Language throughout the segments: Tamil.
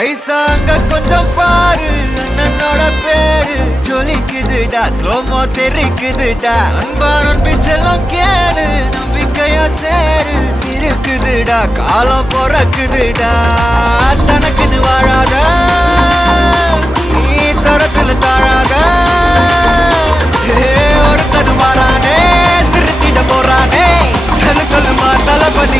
ஐசா அங்க கொஞ்சம் பாரு அண்ணனோட பேரு ஜொலிக்குதுடா ஸ்லோமோ தெரிக்குதுடா அன்பான பிச்செல்லாம் கேளு நம்பிக்கையா சேரு இருக்குதுடா காலம் பிறக்குதுடா தனக்குன்னு வாழாத நீ தரத்துல தாழாத ஒருத்தது மாறானே திருத்திட போறானே கல்லு கல்லுமா தளபதி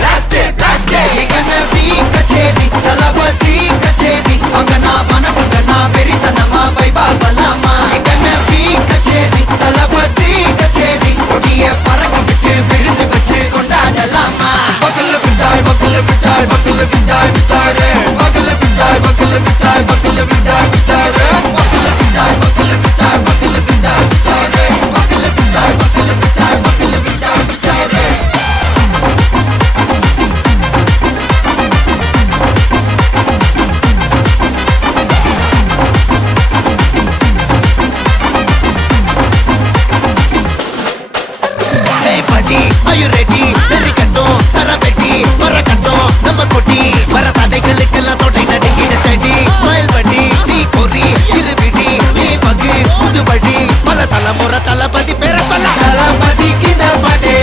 கச்சேரி தளபதி கச்சேரி அங்கனா மனவங்கனா பெரிதனமா வைபா பலாமா எங்கனவி கச்சேரி தளபதி கச்சேரி கொடிய பறக்க விட்டு விருந்து வச்சு கொண்டாடலாமா பக்கல்ல விட்டாய் பக்கல்ல விட்டாய் பக்கல்ல விட்டாய் விட்டாரே பக்கல்ல விட்டாய் பக்கல்ல விட்டாய் பக்கல்ல விட்டாய் விட்டாரே பக்கல்ல விட்டாய் பக்கல்ல விட்டாய் பக்கல்ல விட்டாய் விட்டாரே பக்கல்ல விட்டாய் பக்கல்ல விட்டாய் பக்கல்ல விட்டாய் விட்டாரே Are you ready? Terikattum, Saraveti, Marakattum, Namma Koti, Varathadegalukkellam thodai nadingida steady. Smile buddy, nee kori, iruvidi, nee pagi, pudubadi, pala thalamura thalapathy pera solla. Thalapathy kinda pade,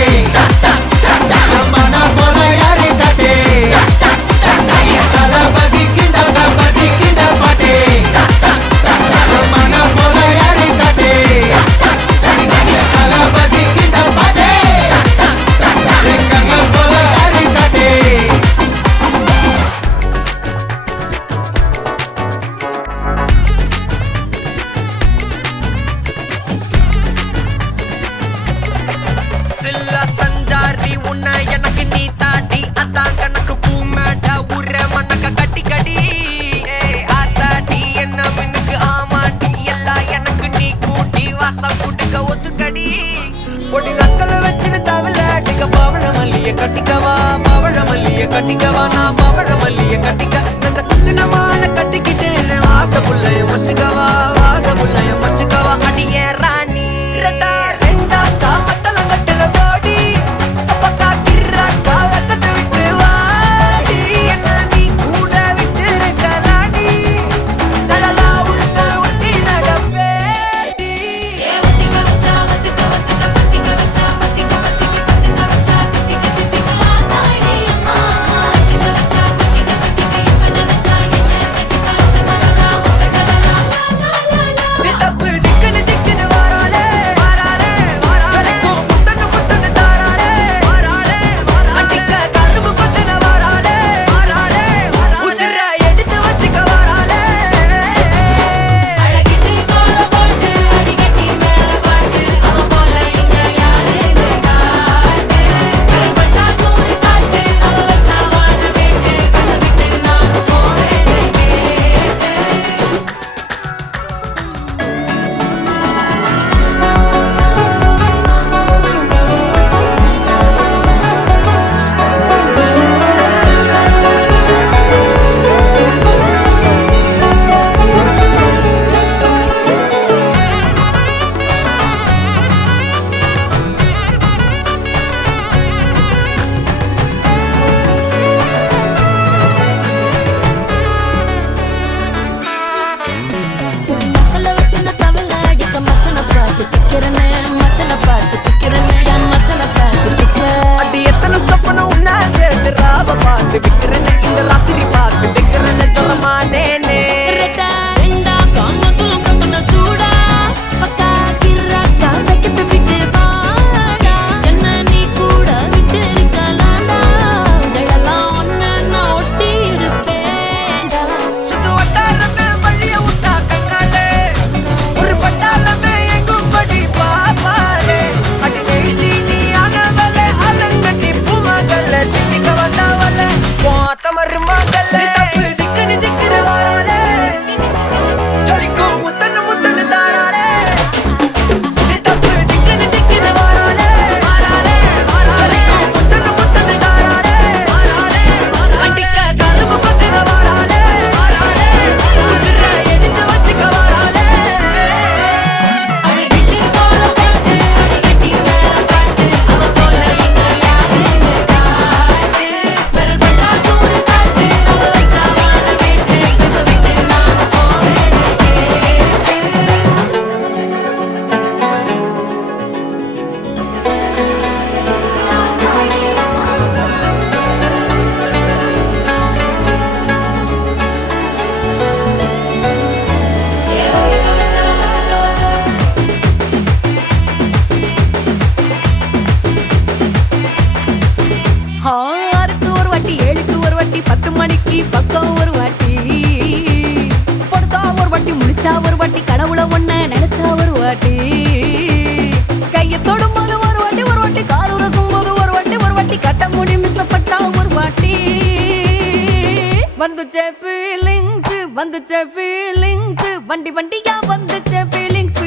namana pola yaare kate. Thalapathy kinda pade, namana pola yaare kate. Thalapathy kinda pade. சில்ல சஞ்சாரி உன்னை எனக்கு நீ தாடி அதான் கணக்கு பூ மேட உர மண்ணக்க கட்டி கடி ஆத்தாடி என்ன மின்னுக்கு ஆமாண்டி எல்லாம் எனக்கு நீ கூட்டி வாசம் கூட்டுக்க ஒத்துக்கடி பொடி நக்கல வச்சு தவள அடிக்க பவழ மல்லிய கட்டிக்கவா பவழ மல்லிய கட்டிக்கவா நான் பவழ மல்லிய கட்டிக்க நஞ்ச குத்துனமான கட்டிக்கிட்டேன் வாச புள்ளைய வச்சுக்கவா வாச புள்ளைய வச்சுக்கவா அடியே ராணி ரெண்டா காமத்தல கட்டுற போடி அப்பக்கா கிராக்கா வெக்கத்தை விட்டு வாடி என்ன நீ கூட விட்டு இருக்கலாடி நலலா உள்ள ஒட்டி நடப்பேடி வத்திக்க வச்சா வத்திக்க வத்திக்க பத்திக்க வச்சா பத்திக்க வத்திக்க பத்திக்க வச்சா தித்திக்க தித்திக்க ஆத்தாடி அம்மா வத்திக்க வச்சா பத்திக்க பத்திக்க இப்ப நினைச்சா என்ன கட்டிக்கா மலலா உலகலலா சிட்டப்பு சிக்கன சிக்கன வாராலே வாராலே வாராலே முட்டன முட்டன தாராலே வாராலே வாராலே அடிக்க கரும்பு கொத்தன வாராலே வாராலே வாராலே உசிர எடுத்து வச்சுக்க வாராலே அழகிட்டு கோல போட்டு அடிக்கட்டி மேல பாட்டு அவ போல இங்க யாருன்னு காட்டு கருப்பட்டா கூறி காட்டு அவ வச்சா வாழ வேட்டு கச விட்டு நானும் போவேன்னு பொடி நக்கல வச்சுன தவள அடிக்க மச்சனை பார்த்து திக்கிறனே மச்சனை பார்த்து திக்கிறனே என் மச்சனை பார்த்து திக்கிற அடி எத்தனை சொப்பனம் உன்னா சேர்த்து ராவ பார்த்து விக்கிறேன்னு இந்த ராத்திரி பார்த்து விக்கிறேன்னு சொல்லமானேனே ரெட்டா ரெண்டா காமத்துலம் கட்டன சூடா பக்கா கிராக்கா வைக்கத்தை விட்டு வாடா என்ன நீ கூட விட்டு இருக்கலாம்டா உடலெல்லாம் ஒன்னு நான் ஒட்டி இருப்பேன்டா சுத்து வட்டாரமே வழிய விட்டா கண்ணாலே ஒரு பட்டாளமே எங்கும் படி பாப்பாலே அடி பேசி நீ ஆனவளே அலங்கட்டி பூமகள திட்டிக்க வந்தவளே வாட்டி 7க்கு ஒரு வாட்டி 10 மணிக்கு பக்கம் ஒரு வாட்டி படுத்தா ஒரு வாட்டி முடிச்சா ஒரு வாட்டி கடவுளை ஒன்ன நினைச்சா ஒரு வாட்டி கையை தொடும்போது ஒரு வாட்டி கால் உரசும் போது ஒரு வாட்டி கட்ட முடி மிஸ்ஸப்பட்டா ஒரு வாட்டி வந்துச்சே ஃபீலிங்ஸ் வண்டி வண்டியா வந்துச்சே ஃபீலிங்ஸ்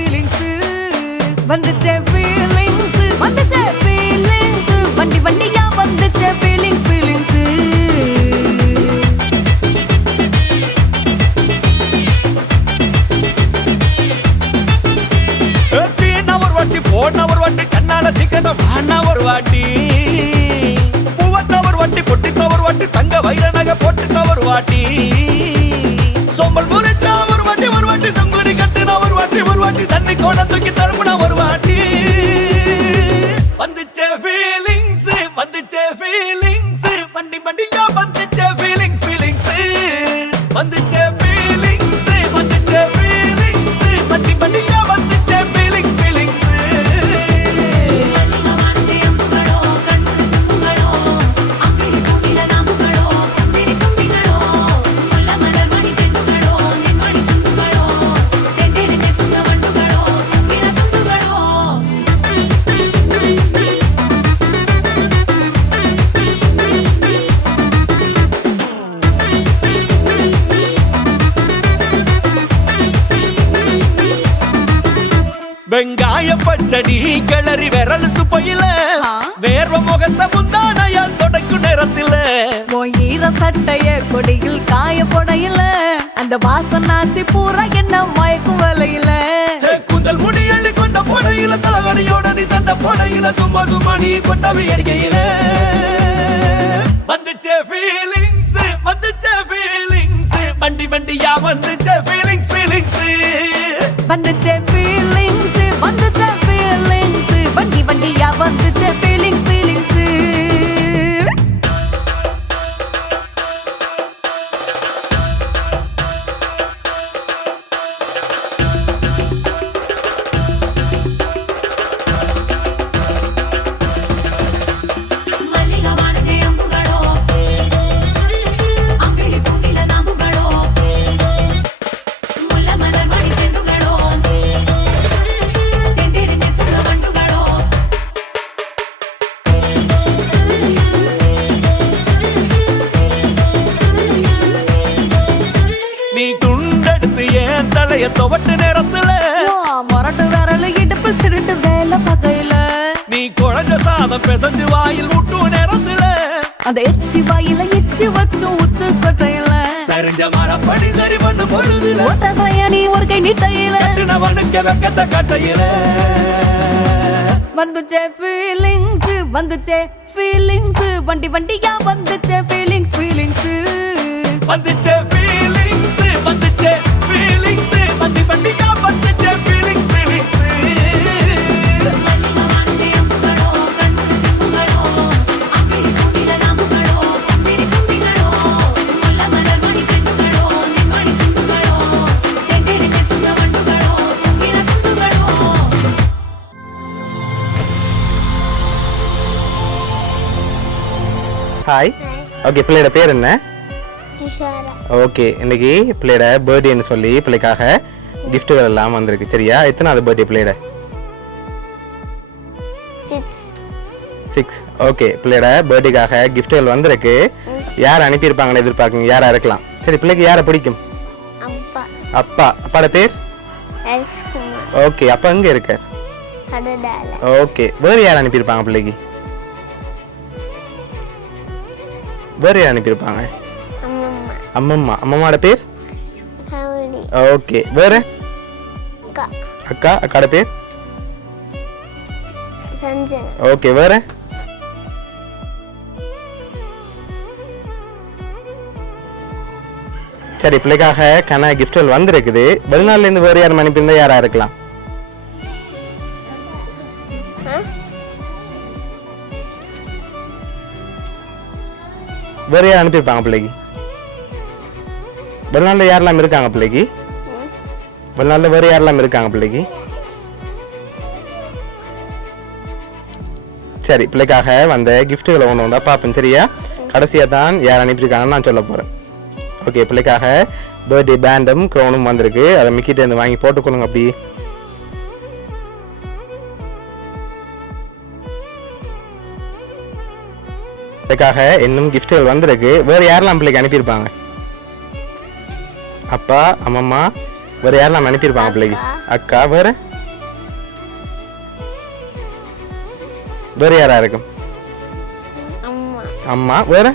வந்துச்சே ஃபீலிங்ஸ் வண்டி வண்டியா வந்துச்சே ஃபீலிங்ஸ் போன ஒரு வாட்டி கண்ணால சிக்கன வானா ஒரு வாட்டி பூவட்ட ஒரு வாட்டி பொட்டிட்ட ஒரு வாட்டி தங்க வைர நகை போட்டுட்ட ஒரு வாட்டி சோம்பல் முறைச்சா ஒரு வாட்டி சங்குடி கட்டின ஒரு வாட்டி தண்ணி கோட தூக்கி தழுப்புன ஒரு வாட்டி வந்துச்சே ஃபீலிங்ஸ் வண்டி வண்டியா வந்துச்சே ஃபீலிங்ஸ் வந்துச்சே ஃபீலிங்ஸ் வண்டி வண்டியா வந்துச்சே ஃபீலிங்ஸ் வெங்காய பச்சடி கிளறி விரல் சுப்பையில வேர்வ முகத்தை முந்தானையால் தொடக்கும் நேரத்தில ஈர சட்டைய கொடியில் காய போடையில அந்த வாசனாசி பூரா என்ன மயக்கும் வலையில குந்தல் முடி அள்ளி கொண்ட போடையில தலகடியோட நீ சண்டை போடையில சும்மா நீ கொண்டவை அடிக்கையில வந்துச்சே ஃபீலிங்ஸ் வண்டி வண்டியா வந்துச்சே ஃபீலிங்ஸ் வந்துச்சே ஃபீலிங்ஸ் வண்டி வண்டியா வந்துச்சே ஃபீலிங்ஸ் நீ துண்டெடுத்து ஏன் தலைய துவட்டு நேரத்துல மொரட்டு விரல் இடுப்பில் திருட்டு வேலை பகையில நீ குழஞ்ச சாதம் பிசைஞ்சு வாயில் விட்டு நேரத்துல அந்த எச்சி வாயில எச்சி வச்சும் உச்சு கொட்டையில சரிஞ்ச மரப்படி சரி பண்ண பொழுதுல ஓட்ட சயனி ஒரு கை நீட்டையில கட்டினவனுக்கு வெக்கத்தை கட்டையில வந்துச்சே ஃபீலிங்ஸ் வண்டி வண்டியா வந்துச்சே ஃபீலிங்ஸ் வந்துச்சே ஃபீலிங்ஸ் வண்டி வண்டியா வந்துச்சே ஃபீலிங்ஸ் ஹாய். ஓகே, பிள்ளையோட பேர் என்ன? ஓகே, இன்னைக்கு பிள்ளையோட பர்த்டேன்னு சொல்லி பிள்ளைக்காக கிஃப்ட்டுகள் எல்லாம் வந்திருக்கு. சரியா? எத்தனாவது பர்த்டே பிள்ளையோட? 6. ஓகே, பிள்ளையோட பர்த்டேக்காக கிஃப்ட்டுகள் வந்திருக்கு. யார் அனுப்பியிருப்பாங்கன்னு எதிர்பார்க்குங்க? யாரா இருக்கலாம்? சரி, பிள்ளைக்கு யாரை பிடிக்கும்? அப்பா. அப்பாட பேர்? ஓகே, அப்பா எங்க இருக்கார்? ஓகே, வேறு யார் அனுப்பியிருப்பாங்க பிள்ளைக்கு? வேறு யார் அனுப்பியிருப்பாங்க? அம்மம்மாவோட பேர்? ஓகே, வேற? அக்காட பேர்? ஓகே, வேற? சரி, பிள்ளைக்காக கன கிஃப்ட்கள் வந்திருக்குது. வெளிநாட்டுல இருந்து வேறு யாரும் அனுப்பியிருந்தா யாரா இருக்கலாம்? வேறு யார் அனுப்பியிருப்பாங்க பிள்ளைக்கு? வெளிநாட்டில் யாரெல்லாம் இருக்காங்க பிள்ளைக்கு? வெளிநாட்டில் வேறு யாரெல்லாம் இருக்காங்க பிள்ளைக்கு? சரி, பிள்ளைக்காக வந்த கிஃப்ட்டுகளை ஒன்று ஒன்றா பார்ப்பேன். சரியா? கடைசியாக தான் யார் அனுப்பியிருக்காங்கன்னு நான் சொல்ல போகிறேன். ஓகே, பிள்ளைக்காக பர்த்டே பேண்டும் க்ரௌனும் வந்திருக்கு. அதை மிக்கிட்டேருந்து வாங்கி போட்டுக்கொள்ளுங்க. அப்படி பிள்ளைக்காக இன்னும் கிஃப்ட்டுகள் வந்திருக்கு. வேறு யாரெல்லாம் பிள்ளைக்கு அனுப்பியிருப்பாங்க? அப்பா, அம்மம்மா, வேறு யாரெல்லாம் அனுப்பியிருப்பாங்க பிள்ளைக்கு? அக்கா, வேறு வேறு யாரா இருக்கும்? அம்மா, வேறு?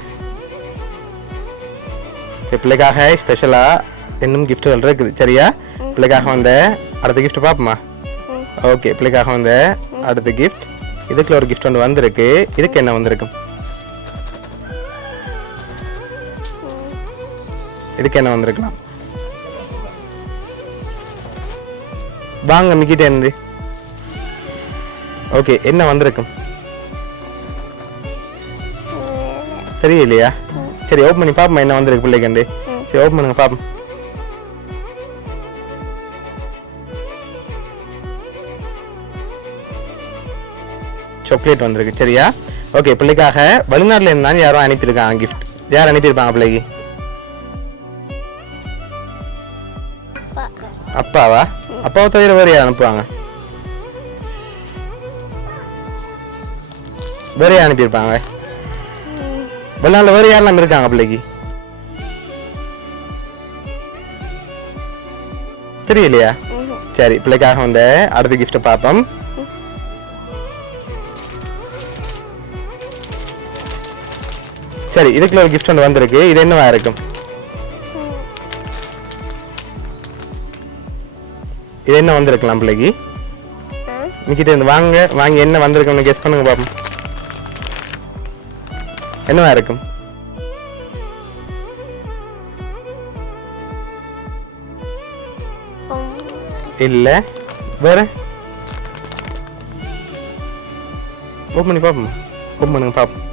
சரி, பிள்ளைக்காக ஸ்பெஷலாக இன்னும் கிஃப்ட்டுகள் இருக்குது. சரியா? பிள்ளைக்காக வந்த அடுத்த கிஃப்ட் பார்ப்போமா? ஓகே, பிள்ளைக்காக வந்த அடுத்த கிஃப்ட் இதுக்குள்ள ஒரு கிஃப்ட் ஒன்று வந்திருக்கு. இதுக்கு என்ன வந்திருக்கும்? இதுக்கு என்ன வந்திருக்கலாம்? வாங்க மிக்கிட்டே இருந்து. ஓகே, என்ன வந்திருக்கும் தெரியலையா? சரி, ஓப்பன் பண்ணி பாப்போம் என்ன வந்திருக்கு பிள்ளைக்கு. சரி, ஓப்பன் பண்ணுங்க பாப்போம். சாக்லேட் வந்திருக்கு. சரியா? ஓகே, பிள்ளைக்காக வெளிநாட்டுல இருந்தாலும் யாரும் அனுப்பியிருக்காங்க கிஃப்ட். யார் அனுப்பியிருப்பாங்க பிள்ளைக்கு? அப்பாவா? அப்பாவை தவிர வேறு யார் அனுப்புவாங்க? வேறு யார் அனுப்பியிருப்பாங்க? வெளிநாட்டில் வேறு யாரெல்லாம் இருக்காங்க பிள்ளைக்கு? தெரியலையா? சரி, பிள்ளைக்காக வந்த அடுத்த கிஃப்ட்டை பார்ப்போம். சரி, இதுக்குள்ள ஒரு கிஃப்ட் ஒன்று வந்திருக்கு. இது என்னவா இருக்கும்? இது என்ன வந்திருக்கலாம் பிள்ளைக்கு? மிக்கிட்ட இருந்து வாங்கி என்ன வந்திருக்குன்னு கெஸ் பண்ணுங்க பாப்போம். என்னவா இருக்கும்? இல்ல, வேற? ஓப்பன் பண்ணி பாப்போம். ஓப்பன் பண்ணுங்க பாப்போம்.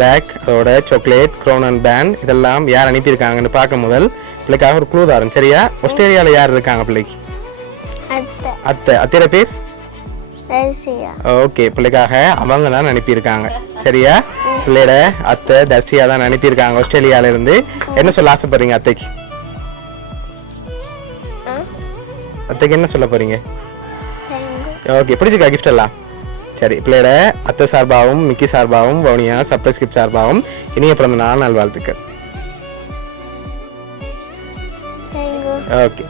பேக், அதோட சாக்லேட், க்ரௌன் அண்ட் பேண்ட் இதெல்லாம் யார் அனுப்பியிருக்காங்கன்னு பார்க்க முதல் பிள்ளைக்காக ஒரு க்ளூ தரேன். சரியா? ஆஸ்திரேலியாவில் யார் இருக்காங்க பிள்ளைக்கு? அத்தை. அத்தையோட பேர்? ஓகே, பிள்ளைக்காக அவங்க தான் அனுப்பியிருக்காங்க. சரியா? பிள்ளையோட அத்தை தர்சியா தான் அனுப்பியிருக்காங்க ஆஸ்திரேலியால இருந்து. என்ன சொல்ல ஆசைப்படுறீங்க அத்தைக்கு? அத்தைக்கு என்ன சொல்ல போறீங்க? ஓகே, பிடிச்சிக்கா கிஃப்ட் எல்லாம்? சரி, பிள்ளையோட அத்தை சார்பாகவும் மிக்கி சார்பாகவும் வவுனியா சர்ப்ரைஸ் கிஃப்ட் சார்பாகவும் இனிய பிறந்த நாள் நல்வாழ்த்துக்கள். ஓகே.